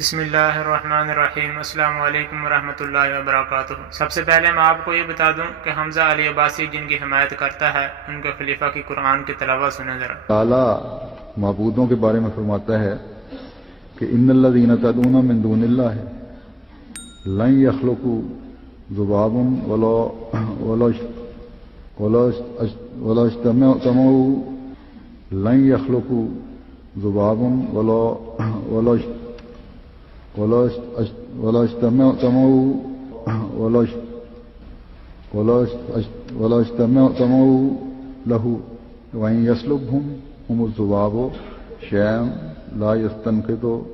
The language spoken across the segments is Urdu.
بسم اللہ الرحمن الرحیم۔ السلام علیکم ورحمۃ اللہ وبرکاتہ۔ سب سے پہلے میں آپ کو یہ بتا دوں کہ حمزہ علی عباسی جن کی حمایت کرتا ہے ان کے خلیفہ کی قرآن کی تلاوت سنیں ذرا۔ تعالیٰ معبودوں کے بارے میں فرماتا ہے کہ ان الذین تدعون من دون اللہ لن یخلقوا ذبابا ولا اجتمعوا لن یخلقوا ذبابا ولا اجتمعوا له وإن يسلبهم الذباب شيئا لا يستنقذوه۔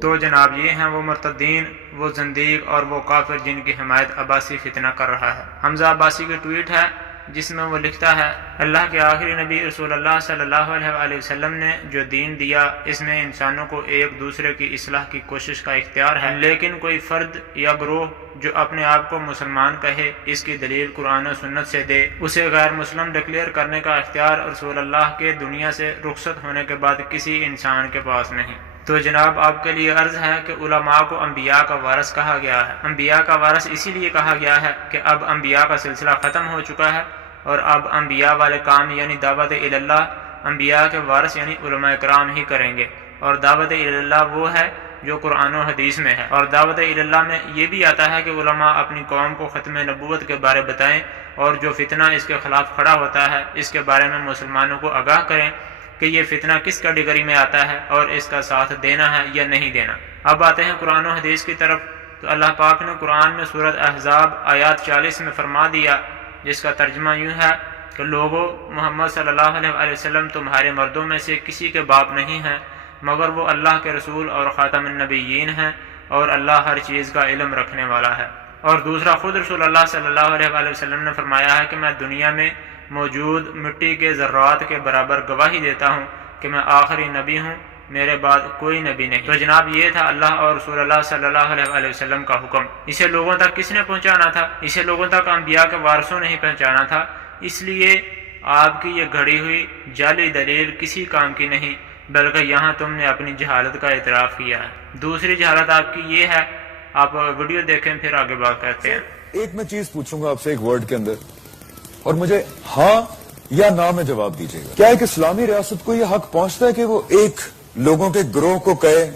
تو جناب یہ ہیں وہ مرتدین، وہ زندیق اور وہ کافر جن کی حمایت عباسی فتنہ کر رہا ہے۔ حمزہ عباسی کی ٹویٹ ہے جس میں وہ لکھتا ہے، اللہ کے آخری نبی رسول اللہ صلی اللہ علیہ وآلہ وسلم نے جو دین دیا اس میں انسانوں کو ایک دوسرے کی اصلاح کی کوشش کا اختیار ہے، لیکن کوئی فرد یا گروہ جو اپنے آپ کو مسلمان کہے اس کی دلیل قرآن و سنت سے دے، اسے غیر مسلم ڈکلیئر کرنے کا اختیار رسول اللہ کے دنیا سے رخصت ہونے کے بعد کسی انسان کے پاس نہیں۔ تو جناب آپ کے لیے عرض ہے کہ علماء کو انبیاء کا وارث کہا گیا ہے۔ انبیاء کا وارث اسی لیے کہا گیا ہے کہ اب انبیاء کا سلسلہ ختم ہو چکا ہے اور اب انبیاء والے کام یعنی دعوت اللہ انبیاء کے وارث یعنی علماء کرام ہی کریں گے، اور دعوت اللہ وہ ہے جو قرآن و حدیث میں ہے، اور دعوت اللہ میں یہ بھی آتا ہے کہ علماء اپنی قوم کو ختم نبوت کے بارے بتائیں اور جو فتنہ اس کے خلاف کھڑا ہوتا ہے اس کے بارے میں مسلمانوں کو آگاہ کریں کہ یہ فتنہ کس کیٹیگری میں آتا ہے اور اس کا ساتھ دینا ہے یا نہیں دینا۔ اب آتے ہیں قرآن و حدیث کی طرف۔ تو اللہ پاک نے قرآن میں سورۃ احزاب آیات 40 میں فرما دیا، جس کا ترجمہ یوں ہے کہ لوگو محمد صلی اللہ علیہ وآلہ وسلم تمہارے مردوں میں سے کسی کے باپ نہیں ہیں مگر وہ اللہ کے رسول اور خاتم النبیین ہیں، اور اللہ ہر چیز کا علم رکھنے والا ہے۔ اور دوسرا خود رسول اللہ صلی اللہ علیہ وآلہ وسلم نے فرمایا ہے کہ میں دنیا میں موجود مٹی کے ذرات کے برابر گواہی دیتا ہوں کہ میں آخری نبی ہوں، میرے بعد کوئی نبی نہیں۔ تو جناب یہ تھا اللہ اور رسول اللہ صلی اللہ علیہ وآلہ وسلم کا حکم۔ اسے لوگوں تک کس نے پہنچانا تھا؟ اسے لوگوں تک انبیاء کے وارثوں نے ہی پہنچانا تھا۔ اس لیے آپ کی یہ گھڑی ہوئی جعلی دلیل کسی کام کی نہیں، بلکہ یہاں تم نے اپنی جہالت کا اعتراف کیا ہے۔ دوسری جہالت آپ کی یہ ہے، آپ ویڈیو دیکھیں پھر آگے بات کرتے ہیں۔ ایک میں چیز پوچھوں گا آپ سے ایک ورڈ کے اندر، اور مجھے ہاں یا نہ میں جواب دیجیے گا۔ کیا ایک اسلامی ریاست کو یہ حق پہنچتا ہے کہ وہ ایک لوگوں کے گروہ کو کہے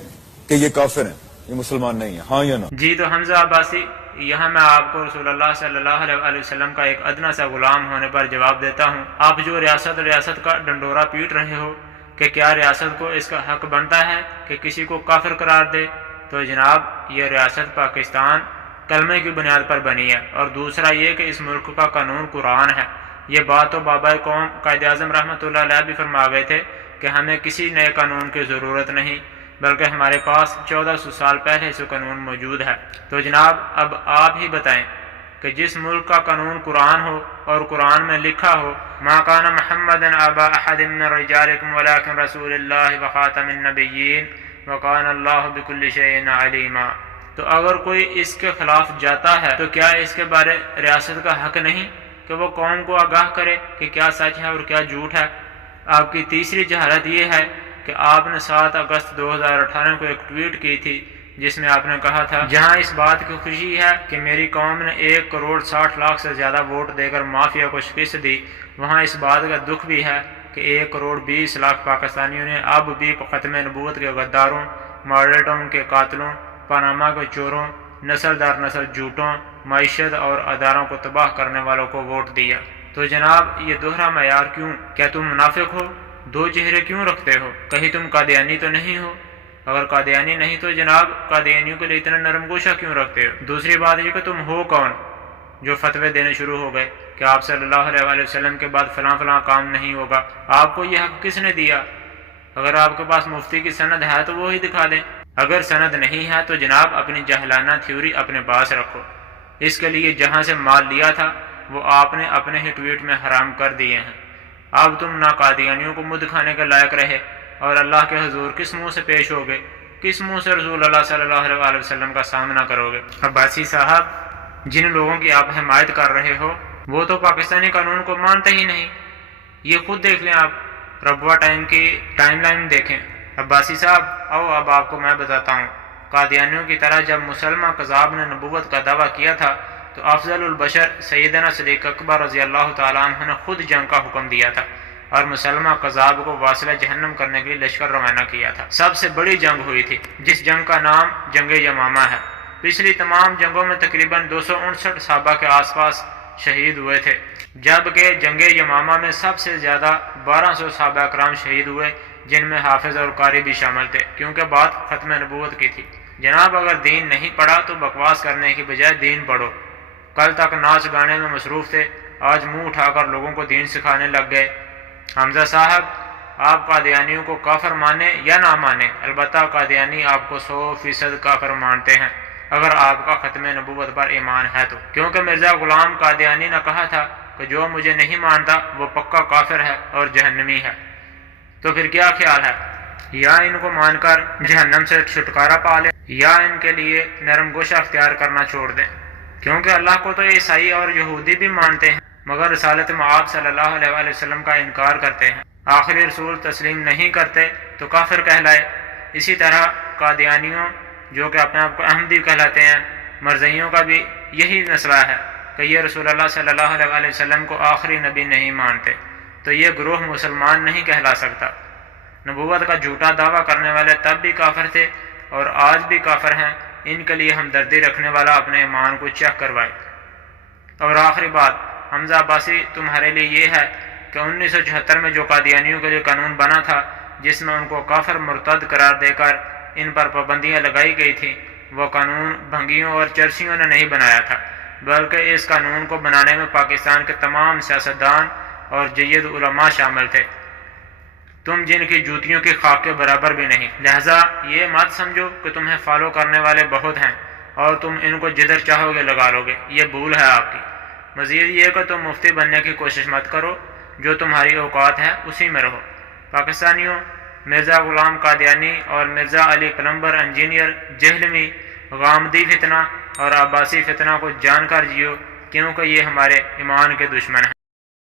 کہ یہ کافر ہیں، یہ مسلمان نہیں ہیں؟ ہاں یا نہ؟ جی تو حمزہ عباسی، یہاں میں آپ کو رسول اللہ صلی اللہ علیہ وآلہ وسلم کا ایک ادنا سا غلام ہونے پر جواب دیتا ہوں۔ آپ جو ریاست کا ڈنڈورا پیٹ رہے ہو کہ کیا ریاست کو اس کا حق بنتا ہے کہ کسی کو کافر قرار دے، تو جناب یہ ریاست پاکستان کلمے کی بنیاد پر بنی ہے، اور دوسرا یہ کہ اس ملک کا قانون قرآن ہے۔ یہ بات تو بابا قوم قائد اعظم رحمۃ اللہ علیہ بھی فرما گئے تھے کہ ہمیں کسی نئے قانون کی ضرورت نہیں، بلکہ ہمارے پاس 1400 سال پہلے سے قانون موجود ہے۔ تو جناب اب آپ ہی بتائیں کہ جس ملک کا قانون قرآن ہو اور قرآن میں لکھا ہو ما کان محمد ابا احد من رجالکم ولکن رسول اللہ وخاتم النبیین وکان اللہ بکل شیء علیما، تو اگر کوئی اس کے خلاف جاتا ہے تو کیا اس کے بارے ریاست کا حق نہیں کہ وہ قوم کو آگاہ کرے کہ کیا سچ ہے اور کیا جھوٹ ہے؟ آپ کی تیسری جہالت یہ ہے کہ آپ نے 7 اگست 2018 کو ایک ٹویٹ کی تھی جس میں آپ نے کہا تھا، جہاں اس بات کی خوشی ہے کہ میری قوم نے 1 کروڑ 60 لاکھ سے زیادہ ووٹ دے کر مافیا کو شکست دی، وہاں اس بات کا دکھ بھی ہے کہ 1 کروڑ 20 لاکھ پاکستانیوں نے اب بھی ختم نبوت کے غداروں، ماڈل ٹاؤن کے قاتلوں، پاناما کے چوروں، نسل در نسل جھوٹوں، معیشت اور اداروں کو تباہ کرنے والوں کو ووٹ دیا۔ تو جناب یہ دوہرا معیار کیوں؟ کیا تم منافق ہو؟ 2 چہرے کیوں رکھتے ہو؟ کہیں تم قادیانی تو نہیں ہو؟ اگر قادیانی نہیں تو جناب قادیانیوں کے لیے اتنا نرم گوشہ کیوں رکھتے ہو؟ دوسری بات یہ کہ تم ہو کون جو فتوے دینے شروع ہو گئے کہ آپ صلی اللہ علیہ وآلہ وسلم کے بعد فلاں فلاں کام نہیں ہوگا؟ آپ کو یہ حق کس نے دیا؟ اگر آپ کے پاس مفتی کی سند ہے تو وہی دکھا دیں، اگر سند نہیں ہے تو جناب اپنی جہلانہ تھیوری اپنے پاس رکھو۔ اس کے لیے جہاں سے مال لیا تھا وہ آپ نے اپنے ہی ٹویٹ میں حرام کر دیے ہیں۔ اب تم نہ قادیانیوں کو منہ دکھانے کے لائق رہے اور اللہ کے حضور کس منہ سے پیش ہوگے، کس منہ سے رسول اللہ صلی اللہ علیہ وآلہ وسلم کا سامنا کرو گے؟ عباسی صاحب، جن لوگوں کی آپ حمایت کر رہے ہو وہ تو پاکستانی قانون کو مانتے ہی نہیں۔ یہ خود دیکھ لیں، آپ ربوہ ٹائم کی ٹائم لائن دیکھیں، عباسی صاحب آؤ اب آپ کو میں بتاتا ہوں، قادیانیوں کی طرح جب مسلمہ کذاب نے نبوت کا دعویٰ کیا تھا تو افضل البشر سیدنا صدیق اکبر رضی اللہ تعالیٰ عنہ نے خود جنگ کا حکم دیا تھا اور مسلمہ کذاب کو واصلہ جہنم کرنے کے لیے لشکر روانہ کیا تھا۔ سب سے بڑی جنگ ہوئی تھی جس جنگ کا نام جنگ یمامہ ہے۔ پچھلی تمام جنگوں میں تقریباً 259 صحابہ کے آس پاس شہید ہوئے تھے، جبکہ جنگ یمامہ میں سب سے زیادہ 1200 صحابہ اکرام شہید ہوئے، جن میں حافظ اور قاری بھی شامل تھے، کیونکہ بات ختم نبوت کی تھی۔ جناب اگر دین نہیں پڑھا تو بکواس کرنے کی بجائے دین پڑھو۔ کل تک ناچ گانے میں مصروف تھے، آج منہ اٹھا کر لوگوں کو دین سکھانے لگ گئے۔ حمزہ صاحب، آپ قادیانیوں کو کافر مانیں یا نہ مانیں، البتہ قادیانی آپ کو 100% کافر مانتے ہیں اگر آپ کا ختم نبوت پر ایمان ہے تو، کیونکہ مرزا غلام قادیانی نے کہا تھا کہ جو مجھے نہیں مانتا وہ پکا کافر ہے اور جہنمی ہے۔ تو پھر کیا خیال ہے، یا ان کو مان کر جہنم سے چھٹکارا پا لیں یا ان کے لیے نرم گوشہ اختیار کرنا چھوڑ دیں، کیونکہ اللہ کو تو عیسائی اور یہودی بھی مانتے ہیں مگر رسالت مآب صلی اللہ علیہ وآلہ وسلم کا انکار کرتے ہیں۔ آخری رسول تسلیم نہیں کرتے تو کافر کہلائے۔ اسی طرح قادیانیوں جو کہ اپنے آپ کو احمدی کہلاتے ہیں، مرزائیوں کا بھی یہی مسئلہ ہے کہ یہ رسول اللہ صلی اللہ علیہ وآلہ وسلم کو آخری نبی نہیں مانتے، تو یہ گروہ مسلمان نہیں کہلا سکتا۔ نبوت کا جھوٹا دعویٰ کرنے والے تب بھی کافر تھے اور آج بھی کافر ہیں، ان کے لیے ہمدردی رکھنے والا اپنے ایمان کو چیک کروائے۔ اور آخری بات، حمزہ عباسی، تمہارے لیے یہ ہے کہ 1974 میں جو قادیانیوں کے لیے قانون بنا تھا جس میں ان کو کافر مرتد قرار دے کر ان پر پابندیاں لگائی گئی تھیں، وہ قانون بھنگیوں اور چرسیوں نے نہیں بنایا تھا، بلکہ اس قانون کو بنانے میں پاکستان کے تمام سیاستدان اور جید علماء شامل تھے، تم جن کی جوتیوں کی خاک کے برابر بھی نہیں۔ لہٰذا یہ مت سمجھو کہ تمہیں فالو کرنے والے بہت ہیں اور تم ان کو جدھر چاہو گے لگا لو گے، یہ بھول ہے آپ کی۔ مزید یہ کہ تم مفتی بننے کی کوشش مت کرو، جو تمہاری اوقات ہے اسی میں رہو۔ پاکستانیوں، مرزا غلام قادیانی اور مرزا علی پلمبر انجینئر جہلمی غامدی فتنہ اور عباسی فتنہ کو جان کر جیو، کیونکہ یہ ہمارے ایمان کے دشمن ہیں۔